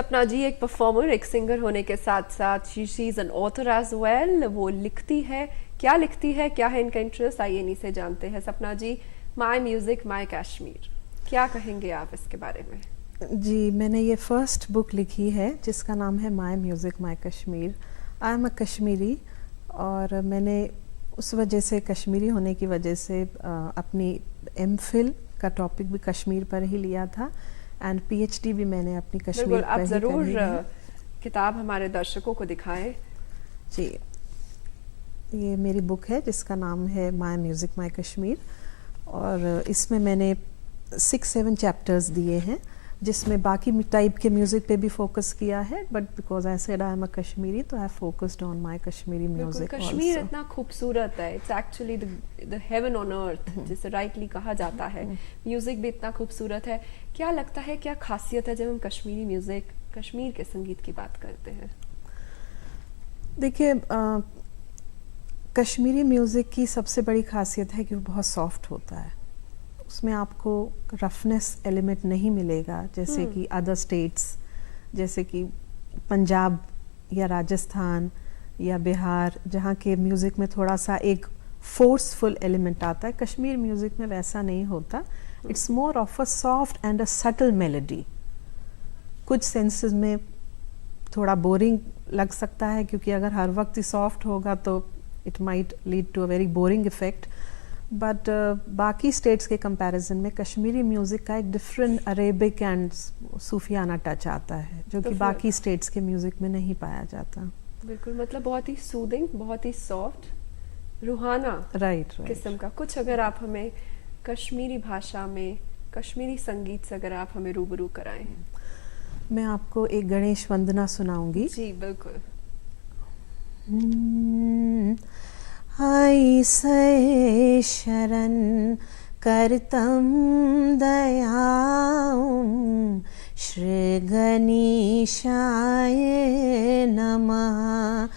सपना जी एक परफॉर्मर, एक सिंगर होने के साथ साथ she is an author as well. वो लिखती है, क्या लिखती है, क्या है इनका इंटरेस्ट, आइए इन्हीं से जानते हैं। सपना जी, माय म्यूजिक माय कश्मीर, क्या कहेंगे आप इसके बारे में? जी, मैंने ये फर्स्ट बुक लिखी है जिसका नाम है my music my Kashmir. I am a Kashmiri और मैंने उस वजह से, कश्मीरी होने की वजह से अपनी एमफिल का टॉपिक भी कश्मीर पर ही लिया था एंड पीएचडी भी मैंने अपनी बिल्कुल, कश्मीर आप पर ही जरूर करी है। किताब हमारे दर्शकों को दिखाएं। जी, ये मेरी बुक है जिसका नाम है माय म्यूज़िक माय कश्मीर और इसमें मैंने 6-7 चैप्टर्स दिए हैं जिसमें बाकी टाइप के म्यूज़िक पे भी फोकस किया है, but because I said I am a Kashmiri तो I focused on my Kashmiri बिल्कुल, म्यूज़िक कश्मीर आल्सो। इतना खूबसूरत है, it's actually the heaven on earth जिसे राइटली कहा जाता है। म्यूजिक भी इतना खूबसूरत है। क्या लगता है, क्या खासियत है जब हम कश्मीरी म्यूजिक, कश्मीर के संगीत की बात करते हैं? देखिए, कश्मीरी म्यूज़िक की सबसे बड़ी खासियत है कि वो बहुत सॉफ्ट होता है। उसमें आपको रफनेस एलिमेंट नहीं मिलेगा जैसे कि अदर स्टेट्स, जैसे कि पंजाब या राजस्थान या बिहार, जहाँ के म्यूज़िक में थोड़ा सा एक फोर्सफुल एलिमेंट आता है। कश्मीर म्यूज़िक में वैसा नहीं होता। It's more of a soft and a subtle melody. कुछ सेंसेस में थोड़ा बोरिंग लग सकता है क्योंकि अगर हर वक्त ही सॉफ्ट होगा तो it might lead to a very boring effect, but बाकी स्टेट्स के कंपैरिजन में कश्मीरी म्यूज़िक का एक डिफरेंट अरेबिक एंड सूफियाना टच आता है जो तो कि फिर बाकी स्टेट्स के म्यूज़िक में नहीं पाया जाता। बिल्कुल, मतलब बहुत ही सूदिंग, बहुत ही सॉफ्ट, रूहाना राइट किस्म राइट। का कुछ। अगर आप हमें कश्मीरी भाषा में, कश्मीरी संगीत से अगर आप हमें रूबरू कराएं। मैं आपको एक गणेश वंदना सुनाऊंगी। जी बिल्कुल। आई से शरण करतम दयां श्री गणेशाय नमः।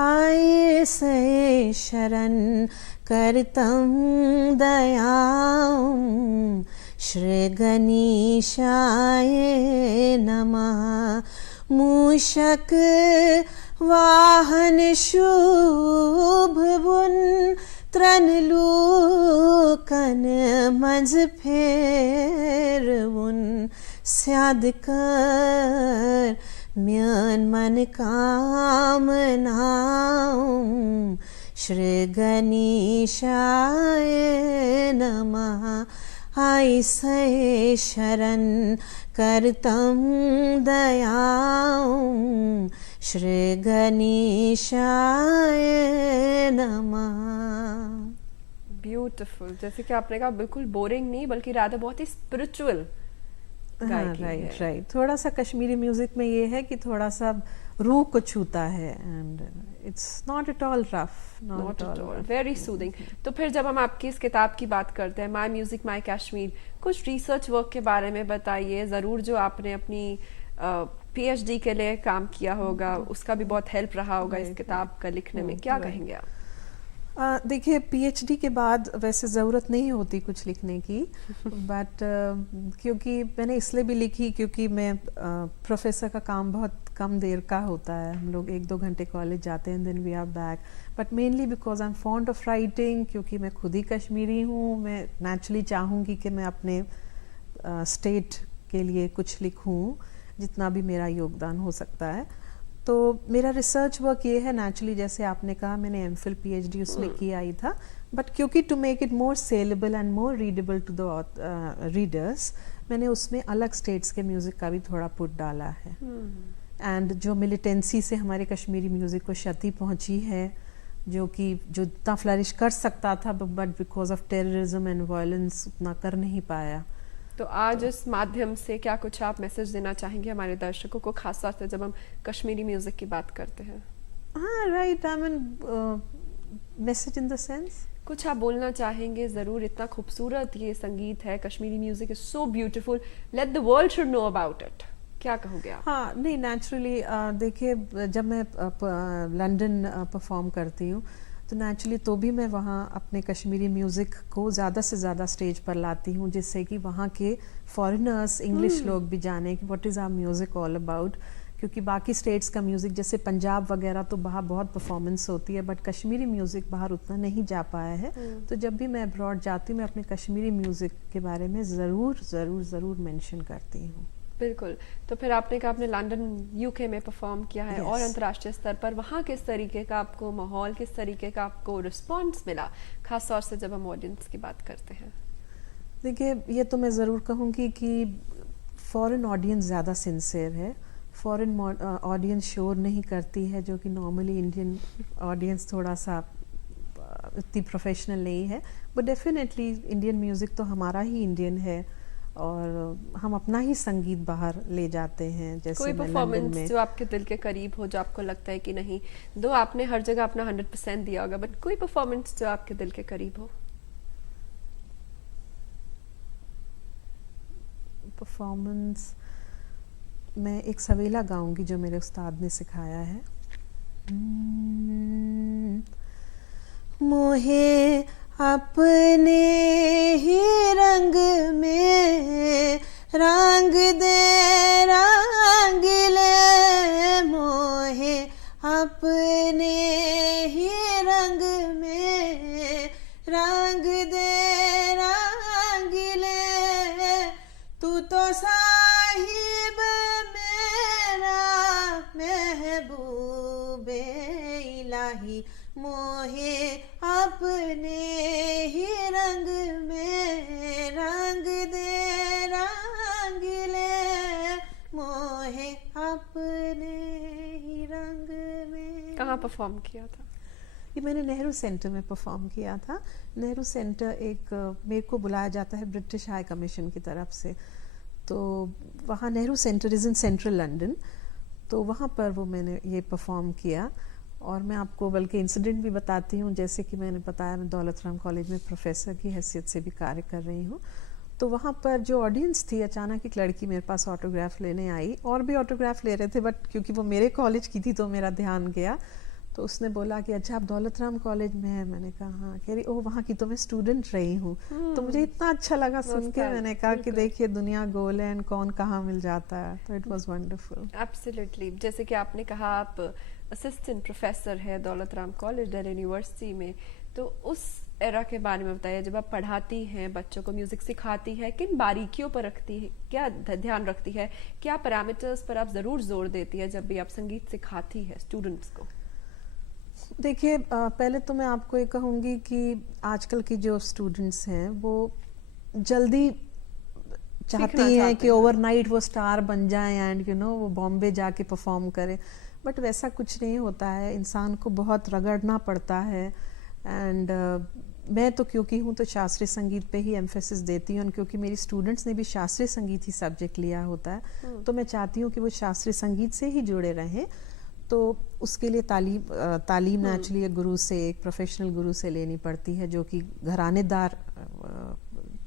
आई से शरण करतम दयां श्री गणेशाय नमः। मूषक वाहन शुभ बुन त्रन लोकन मंज फेर उन स्याद कर म्यान मन कामनाऊं श्री गणेशाय नमः। आई से शरण करतम दयां श्री गणेशाय नमः। ब्यूटीफुल, जैसे कि आपने कहा, बिल्कुल बोरिंग नहीं बल्कि राधा बहुत ही स्पिरिचुअल हाँ, गायकी है। Right right. थोड़ा सा कश्मीरी म्यूजिक में ये है कि थोड़ा सा रूह को छूता है and it's not at all rough, not not at all all, rough. Very soothing. तो फिर जब हम आपकी इस किताब की बात करते हैं, माय म्यूजिक माय कश्मीर, कुछ रिसर्च वर्क के बारे में बताइए ज़रूर, जो आपने अपनी पीएचडी के लिए काम किया होगा, उसका भी बहुत हेल्प रहा होगा इस किताब का लिखने में। क्या कहेंगे आप? देखिए, पीएचडी के बाद वैसे ज़रूरत नहीं होती कुछ लिखने की, बट क्योंकि मैंने इसलिए भी लिखी क्योंकि मैं प्रोफेसर का काम बहुत कम देर का होता है। हम लोग 1-2 घंटे कॉलेज जाते हैं, then we are back. But mainly because I am fond of writing, क्योंकि मैं खुद ही कश्मीरी हूँ, मैं नेचुरली चाहूँगी कि मैं अपने स्टेट के लिए कुछ लिखूँ जितना भी मेरा योगदान हो सकता है। तो मेरा रिसर्च वर्क ये है, नेचुरली जैसे आपने कहा, मैंने एमफिल पीएचडी उसमें किया ही था, बट क्योंकि to make it more saleable and more readable to the readers, मैंने उसमें अलग स्टेट्स के म्यूज़िक का भी थोड़ा पुट डाला है। एंड जो मिलिटेंसी से हमारे कश्मीरी म्यूज़िक को क्षति पहुंची है, जो इतना फ्लरिश कर सकता था but because of terrorism and violence उतना कर नहीं पाया। तो आज इस माध्यम से क्या कुछ आप मैसेज देना चाहेंगे हमारे दर्शकों को, खास तौर से जब हम कश्मीरी म्यूजिक की बात करते हैं? हाँ, right. I mean message in the sense, कुछ आप बोलना चाहेंगे ज़रूर? इतना खूबसूरत ये संगीत है, Kashmiri music is so beautiful, let the world should know about it. क्या कहोगे आप? हाँ, नहीं, नेचुरली देखिए, जब मैं लंदन परफॉर्म करती हूँ तो नेचुरली तो भी मैं वहाँ अपने कश्मीरी म्यूज़िक को ज़्यादा से ज़्यादा स्टेज पर लाती हूँ, जिससे कि वहाँ के फॉरेनर्स, इंग्लिश लोग भी जाने कि what is our music all about. क्योंकि बाकी स्टेट्स का म्यूज़िक जैसे पंजाब वगैरह तो बाहर बहुत परफॉर्मेंस होती है, बट कश्मीरी म्यूज़िक बाहर उतना नहीं जा पाया है। तो जब भी मैं अब्रॉड जाती हूँ मैं अपने कश्मीरी म्यूज़िक के बारे में ज़रूर ज़रूर ज़रूर मेंशन करती हूँ। बिल्कुल। तो फिर आपने कहा आपने लंदन यूके में परफॉर्म किया है और Yes. अंतर्राष्ट्रीय स्तर पर वहाँ किस तरीके का आपको माहौल, किस तरीके का आपको रिस्पांस मिला, खास तौर से जब हम ऑडियंस की बात करते हैं? देखिए, ये तो मैं ज़रूर कहूँगी कि फॉरेन ऑडियंस ज़्यादा सिंसियर है। फॉरेन ऑडियंस शोर नहीं करती है, जो कि नॉर्मली इंडियन ऑडियंस थोड़ा सा इतनी प्रोफेशनल नहीं है। बट डेफिनेटली इंडियन म्यूज़िक तो हमारा ही इंडियन है और हम अपना ही संगीत बाहर ले जाते हैं। जैसे कोई मैं लंदन परफॉर्मेंस में जो आपके दिल के करीब हो, जो आपको लगता है कि नहीं, दो आपने हर जगह अपना 100% दिया होगा, बट कोई परफॉर्मेंस जो आपके दिल के करीब हो? परफॉर्मेंस मैं एक सवेला गाऊंगी जो मेरे उस्ताद ने सिखाया है। मोहे अपने ही रंग में रंग दे रंग ले, मोहे अपने ही रंग में रंग दे रंग ले, तू तो साहिब मेरा महबूबे इलाही, मोहे अपने ही रंग में रंग दे रंग ले, मोहे अपने ही रंग में। कहाँ परफॉर्म किया था? ये मैंने नेहरू सेंटर में परफॉर्म किया था। नेहरू सेंटर एक मेरे को बुलाया जाता है ब्रिटिश हाई कमीशन की तरफ से, तो वहाँ Nehru centre is in central London, तो वहाँ पर वो मैंने ये परफॉर्म किया। और मैं आपको बल्कि इंसिडेंट भी बताती हूँ, जैसे कि मैंने बताया मैं दौलत राम कॉलेज में प्रोफेसर की हैसियत से भी कार्य कर रही हूँ। तो वहाँ पर जो ऑडियंस थी, अचानक एक लड़की मेरे पास ऑटोग्राफ लेने आई, और भी ऑटोग्राफ ले रहे थे, बट क्योंकि वो मेरे कॉलेज की थी तो मेरा ध्यान गया। तो उसने बोला कि अच्छा आप दौलत राम कॉलेज में हैं? मैंने कहा हाँ। कह रही ओह वहाँ की तो मैं स्टूडेंट रही हूँ। तो मुझे इतना अच्छा लगा सुन के, मैंने कहा कि देखिए दुनिया गोल है एंड कौन कहाँ मिल जाता है। तो इट वाज वंडरफुल। एब्सोल्युटली। जैसे कि आपने कहा आप असिस्टेंट प्रोफेसर है दौलत राम कॉलेज दिल्ली यूनिवर्सिटी में, तो उस एरा के बारे में बताइए, जब आप पढ़ाती हैं बच्चों को, म्यूजिक सिखाती है, किन बारीकियों पर रखती है, क्या ध्यान रखती है, क्या पैरामीटर्स पर आप जरूर जोर देती है जब भी आप संगीत सिखाती है स्टूडेंट्स को? देखिए पहले तो मैं आपको ये कहूँगी कि आजकल की जो स्टूडेंट्स हैं वो जल्दी चाहती हैं कि ओवरनाइट वो स्टार बन जाएं एंड यू नो वो बॉम्बे जाके परफॉर्म करें, बट वैसा कुछ नहीं होता है। इंसान को बहुत रगड़ना पड़ता है। एंड मैं तो क्योंकि हूँ तो शास्त्रीय संगीत पे ही एम्फेसिस देती हूँ, क्योंकि मेरी स्टूडेंट्स ने भी शास्त्रीय संगीत ही सब्जेक्ट लिया होता है, तो मैं चाहती हूँ कि वो शास्त्रीय संगीत से ही जुड़े रहें। तो उसके लिए तालीम नेचुरली एक गुरु से, एक प्रोफेशनल गुरु से लेनी पड़ती है, जो कि घरानेदार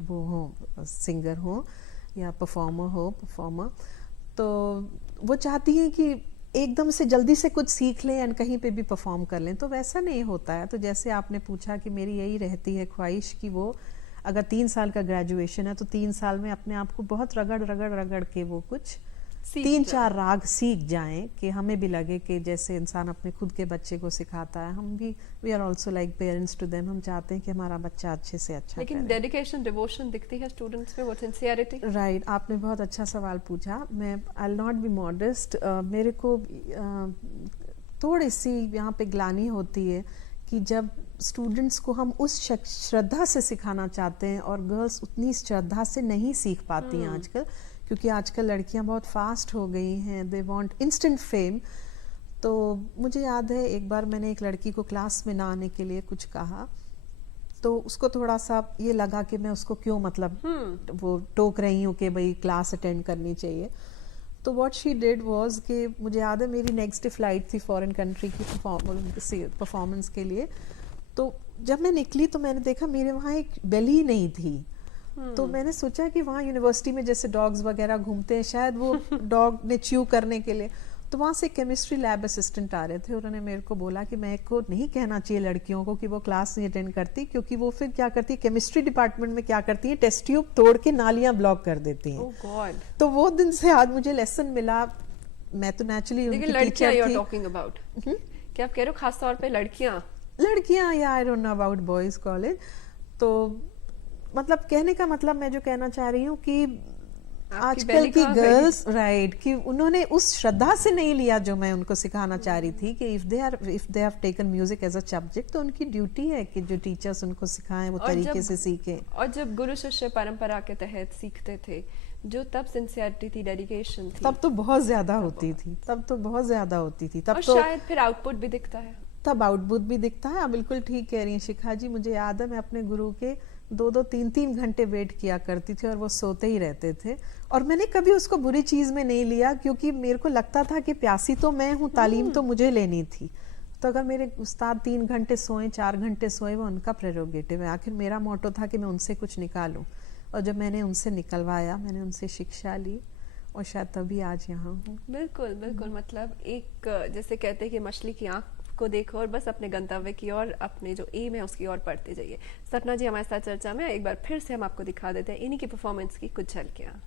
वो हो, सिंगर हो या परफॉर्मर। तो वो चाहती हैं कि एकदम से जल्दी से कुछ सीख लें एंड कहीं पे भी परफॉर्म कर लें, तो वैसा नहीं होता है। तो जैसे आपने पूछा कि मेरी यही रहती है ख्वाहिश कि वो अगर 3 साल का ग्रेजुएशन है तो 3 साल में अपने आप को बहुत रगड़ के वो कुछ 3-4 राग सीख जाएं कि हमें भी लगे कि जैसे इंसान अपने खुद के बच्चे को सिखाता है, हम भी we are also like parents to them, हम चाहते हैं कि हमारा बच्चा अच्छे से अच्छा लेकिन डेडिकेशन, डिवोशन दिखती है स्टूडेंट्स में, वो सिंसियरिटी। राइट, आपने बहुत अच्छा सवाल पूछा। मैं I will not be modest, मेरे को थोड़ी सी यहाँ पे ग्लानि होती है कि जब स्टूडेंट्स को हम उस श्रद्धा से सिखाना चाहते हैं और गर्ल्स उतनी श्रद्धा से नहीं सीख पाती हैं आजकल, क्योंकि आजकल लड़कियां बहुत फास्ट हो गई हैं, दे वांट इंस्टेंट फेम। तो मुझे याद है एक बार मैंने एक लड़की को क्लास में ना आने के लिए कुछ कहा, तो उसको थोड़ा सा ये लगा कि मैं उसको क्यों मतलब वो टोक रही हूँ कि भाई क्लास अटेंड करनी चाहिए। तो व्हाट शी डिड वाज कि मुझे याद है मेरी नेक्स्ट डे फ्लाइट थी फॉरेन कंट्री की परफॉर्मेंस के लिए, तो जब मैं निकली तो मैंने देखा मेरे वहाँ एक बेली नहीं थी। तो मैंने सोचा कि वहाँ यूनिवर्सिटी में जैसे डॉग्स वगैरह घूमते हैं, शायद वो डॉग ने च्यू करने के लिए, तो वहाँ से केमिस्ट्री लैब असिस्टेंट आ रहे थे, उन्होंने मेरे को बोला कि मेरे को नहीं कहना चाहिए लड़कियों को कि वो क्लास नहीं अटेंड करती, क्योंकि वो फिर क्या करती है, केमिस्ट्री डिपार्टमेंट में क्या करती है, टेस्ट ट्यूब तोड़ के नालियां ब्लॉक कर देती हैं। ओह गॉड। तो वो दिन से आज मुझे लेसन मिला। मैं तो नेचुरली उनकी लड़कियां यू आर टीचर थी। टॉकिंग अबाउट, क्या आप कह रहे हो खास तौर पे लड़कियां या I don't know about boys college. तो मतलब कहने का मतलब मैं जो कहना चाह रही हूँ कि आजकल की गर्ल्स राइट कि उन्होंने उस श्रद्धा से नहीं लिया जो मैं उनको सिखाना चाह रही थी कि if they have taken music as a subject तो उनकी ड्यूटी है कि जो टीचर्स उनको सिखाएं वो तरीके से सीखें। और जब गुरु शिष्य परंपरा के तहत सीखते थे, जो तब सिंसियरिटी थी, डेडिकेशन थी, तब तो बहुत ज्यादा होती थी, तब तो बहुत ज्यादा होती थी। तब और तो शायद फिर आउटपुट भी दिखता है, तब आउटपुट भी दिखता है। आप बिल्कुल ठीक कह रही हैं शिखा जी। मुझे याद है मैं अपने गुरु के 2-2, 3-3 घंटे वेट किया करती थी और वो सोते ही रहते थे, और मैंने कभी उसको बुरी चीज में नहीं लिया, क्योंकि मेरे को लगता था कि प्यासी तो मैं हूँ, तालीम तो मुझे लेनी थी। तो अगर मेरे उस्ताद 3 घंटे सोए, 4 घंटे सोए, वो उनका प्रेरोगेटिव है। आखिर मेरा मोटो था कि मैं उनसे कुछ निकालूं, और जब मैंने उनसे निकलवाया, मैंने उनसे शिक्षा ली, और शायद तभी आज यहाँ हूँ। बिल्कुल बिल्कुल। मतलब एक जैसे कहते हैं कि मछली की आंख को देखो और बस अपने गंतव्य की ओर, अपने जो एम है उसकी ओर बढ़ते जाइए। सपना जी हमारे साथ चर्चा में, एक बार फिर से हम आपको दिखा देते हैं इन्हीं की परफॉर्मेंस की कुछ झलकियां।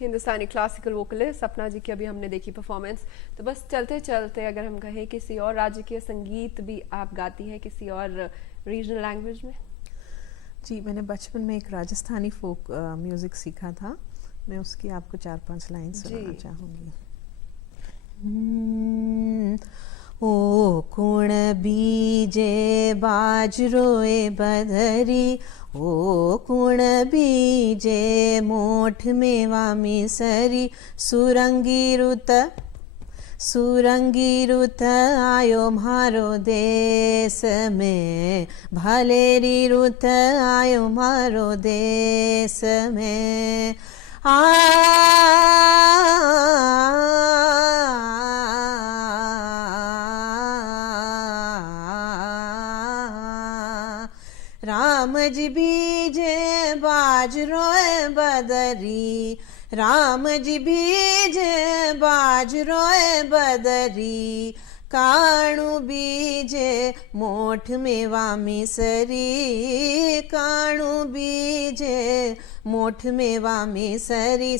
हिंदुस्तानी क्लासिकल वोकलिस्ट सपना जी की अभी हमने देखी परफॉर्मेंस। तो बस चलते चलते अगर हम कहें किसी और राज्य के संगीत भी आप गाती हैं, किसी और रीजनल लैंग्वेज में? जी, मैंने बचपन में एक राजस्थानी फोक म्यूजिक सीखा था, मैं उसकी आपको 4-5 लाइन सुनाना चाहूंगी। ओ कुण बीजे बाजरोए बदरी, ओ कुण बीजे मोठ मेवा मिसरी, सुरंगी रुत आयो म्हारो देश में, भलेरी रुत आयो म्हारो देश में। राम जी बीजे बाजरोए बदरी, राम जी बीजे बाजरोए बदरी, काणु बीजे मोठ मेवा मिसरी, काणु बीजे मोठ मेवा मिसरी।